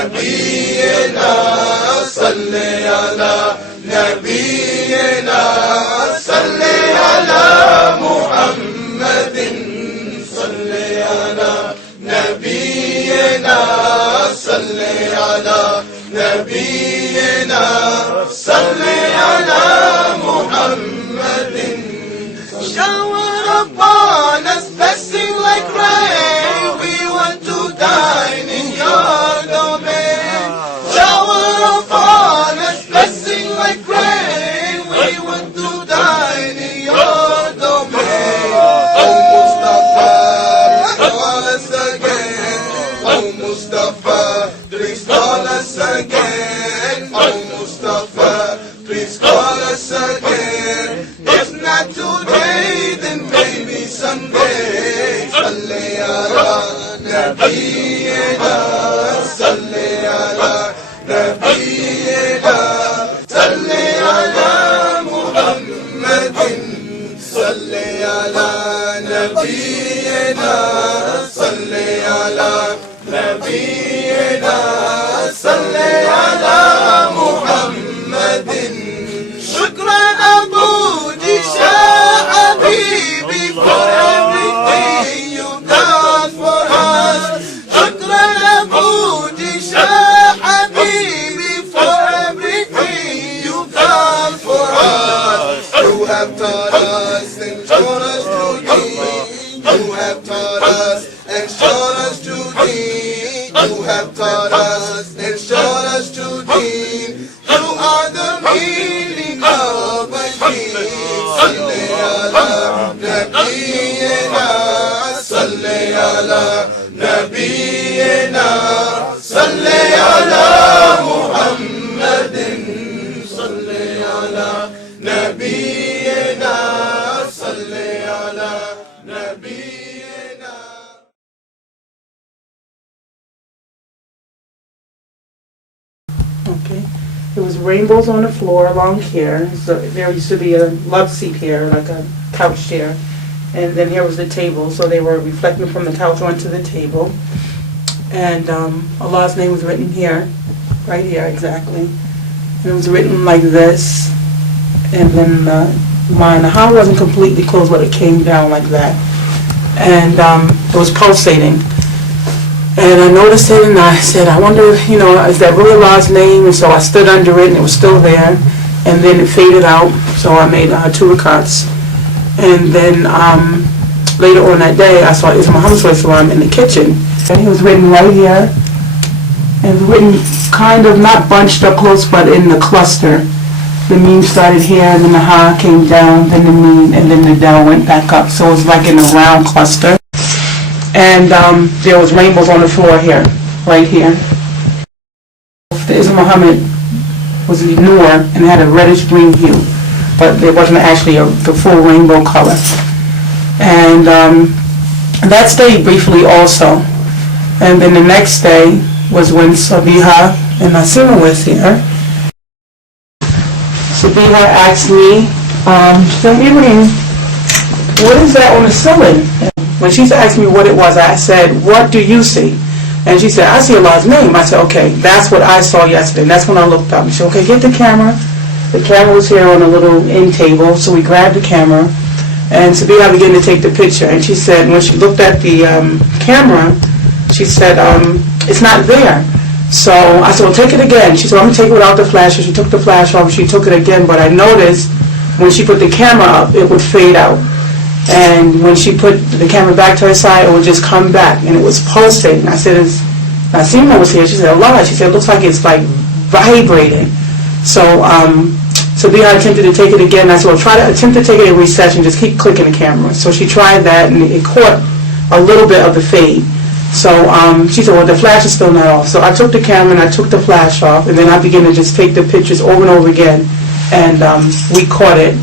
نبينا صل على نبينا صل على محمد صل على نبينا صل على نبينا صل على محمد. Shower upon us blessing like rain, we want to dine in your domain. Shower upon us blessing like rain, we want to dine in your domain. Oh Mustafa, call us again. Oh Mustafa, please call us again. Oh Mustafa, please call us again. If not today, then maybe someday. Salli ala nabiyyina, salli ala nabiyyina, salli ala Muhammadin, salli ala nabiyyina, salli ala nabiyyina, salli ala Muhammadin. Shukran Abu Disha Habibi for everything you've done for us. Shukran Abu Disha Habibi for everything you've done for us. You have taught us and shown us to deen. You have taught us and shown us to deen. You have taught us and shown us to deen. You are the meaning of a deen. Salli ala nabiyyina, salli ala nabiyyina, salli ala Muhammadin, salli ala nabiyyina, salli ala nabiyyina. Okay. There was rainbows on the floor along here. So there used to be a love seat here, like a couch chair. And then here was the table. So they were reflecting from the couch onto the table. And Allah's name was written here, right here exactly. And it was written like this. And then mine, the heart wasn't completely closed, but it came down like that. And it was pulsating. And I noticed it and I said, I wonder, is that really Allah's name? And so I stood under it and it was still there. And then it faded out, so I made 2 rakats. And then later on that day, I saw Isa Muhammad in the kitchen. And it was written right here. And it was written kind of not bunched up close, but in the cluster. The meme started here, and then the ha came down, then the meme, and then the dal went back up. So it was like in a round cluster. And there was rainbows on the floor here, right here. The Isa Muhammad was noor and had a reddish green hue, but it wasn't actually the full rainbow color. And that stayed briefly also. And then the next day was when Sabiha and Nasima was here. Sabiha asked me, she said, Ibrahim, what is that on the ceiling? When she asked me what it was, I said, what do you see? And she said, I see Allah's name. I said, okay, that's what I saw yesterday. And that's when I looked up. She said, okay, get the camera. The camera was here on a little end table, so we grabbed the camera. And Sabiha began to take the picture. And she said, when she looked at the camera, she said, it's not there. So I said, well, take it again. She said, I'm going to take it without the flash. So she took the flash off, she took it again. But I noticed when she put the camera up, it would fade out. And when she put the camera back to her side, it would just come back, and it was pulsating. I said, Nasima was here. She said, Allah. She said, it looks like it's like vibrating. So Sabiha attempted to take it again. I said, well, try to attempt to take it in recession. Just keep clicking the camera. So she tried that, and it caught a little bit of the fade. So she said, well, the flash is still not off. So I took the camera and I took the flash off, and then I began to just take the pictures over and over again, and we caught it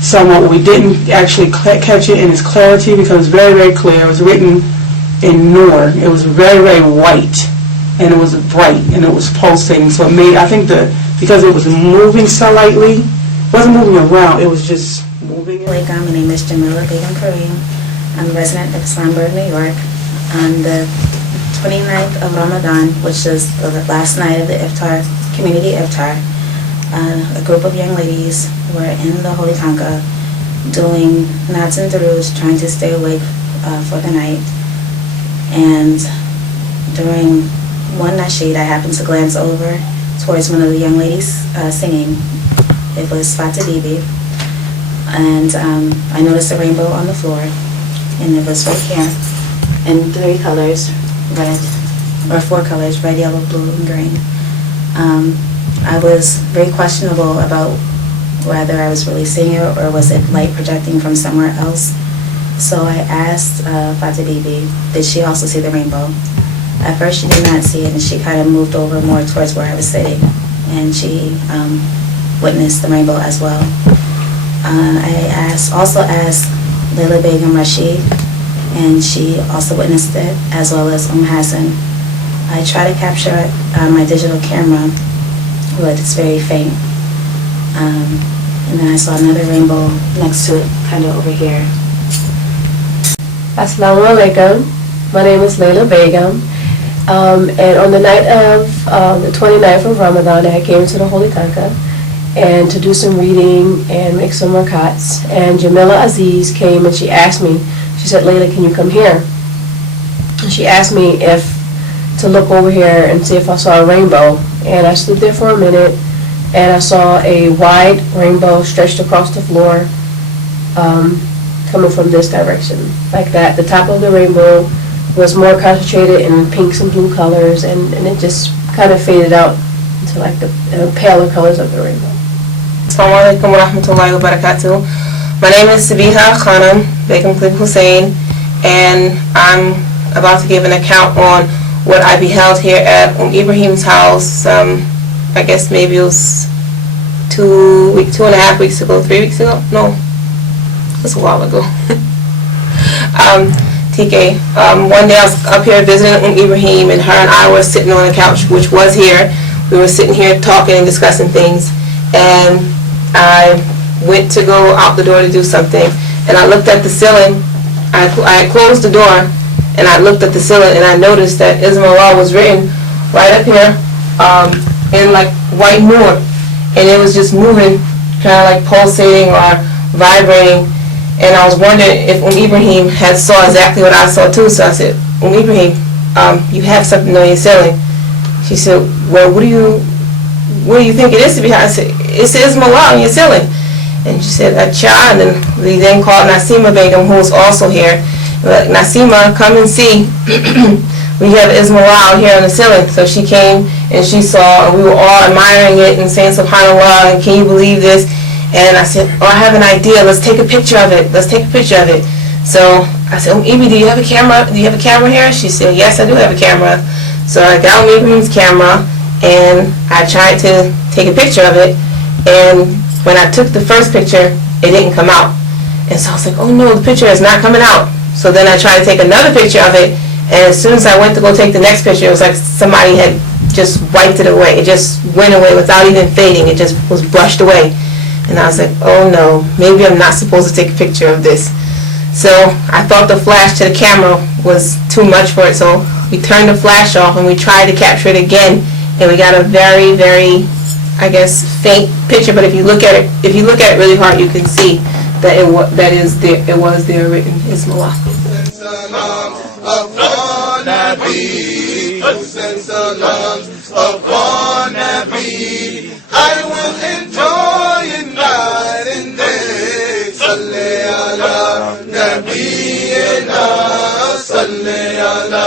somewhat. We didn't actually catch it in its clarity because it was very, very clear. It was written in noor. It was very, very white, and it was bright, and it was pulsating. So it made, I think, because it was moving slightly, it wasn't moving around, it was just moving. My name is Jamila Begum Kareem. I'm a resident of Islamberg, New York. On the 29th of Ramadan, which is the last night of the iftar, community iftar, a group of young ladies were in the Holy Tanka doing nats and durus, trying to stay awake for the night. And during one nasheed, I happened to glance over towards one of the young ladies singing. It was Fata Bibi. And I noticed a rainbow on the floor, and it was right here in 3 colors, red, or 4 colors, red, yellow, blue, and green. I was very questionable about whether I was really seeing it or was it light projecting from somewhere else. So I asked Fata Bibi, did she also see the rainbow? At first she did not see it, and she kind of moved over more towards where I was sitting, and she witnessed the rainbow as well. I also asked Layla Begum Rashid, and she also witnessed it, as well as Hassan. I try to capture it on my digital camera, but it's very faint. And then I saw another rainbow next to it, kind of over here. Assalamu alaikum. My name is Layla Begum. And on the night of the 29th of Ramadan, I came to the Holy Tanka and to do some reading and make some rakats. And Jamila Aziz came and she asked me, she said, Layla, can you come here? And she asked me if to look over here and see if I saw a rainbow. And I stood there for a minute, and I saw a wide rainbow stretched across the floor, coming from this direction, like that. The top of the rainbow was more concentrated in pinks and blue colors, and it just kind of faded out into like the paler colors of the rainbow. Assalamu alaikum wa rahmatullahi wa barakatuh. My name is Sabiha Khanam Begum Clip Hussein, and I'm about to give an account on what I beheld here at Ibrahim's house. I guess maybe it was 2.5 weeks ago, 3 weeks ago? No, it was a while ago. TK, one day I was up here visiting Ibrahim, and her and I were sitting on the couch, which was here. We were sitting here talking and discussing things, and I went to go out the door to do something, and I looked at the ceiling. I had closed the door, and I looked at the ceiling, and I noticed that Islamullah was written right up here in like white noor, and it was just moving, kind of like pulsating or vibrating. And I was wondering if Ibrahim had saw exactly what I saw too. So I said, Ibrahim, you have something on your ceiling. She said, well, what do you think it is to be? I said, it says Islamullah on your ceiling. And she said, Acha. And then we then called Nasima Begum, who was also here. Like, Nasima, come and see. We have Islamullah out here on the ceiling. So she came and she saw, and we were all admiring it and saying Subhanallah, and can you believe this? And I said, oh, I have an idea. Let's take a picture of it. Let's take a picture of it. So I said, Ibi, do you have a camera? Do you have a camera here? She said, yes, I do have a camera. So I got Ibrahim's camera, and I tried to take a picture of it. And when I took the first picture, it didn't come out. And so I was like, oh no, the picture is not coming out. So then I tried to take another picture of it, and as soon as I went to go take the next picture, it was like somebody had just wiped it away. It just went away without even fading. It just was brushed away. And I was like, oh no, maybe I'm not supposed to take a picture of this. So I thought the flash to the camera was too much for it, so we turned the flash off and we tried to capture it again, and we got a very, very, I guess, faint picture. But if you look at it really hard, you can see that it was there written Islamullah. I will enjoy it night and day. Salli ala Nabiyyina, salli ala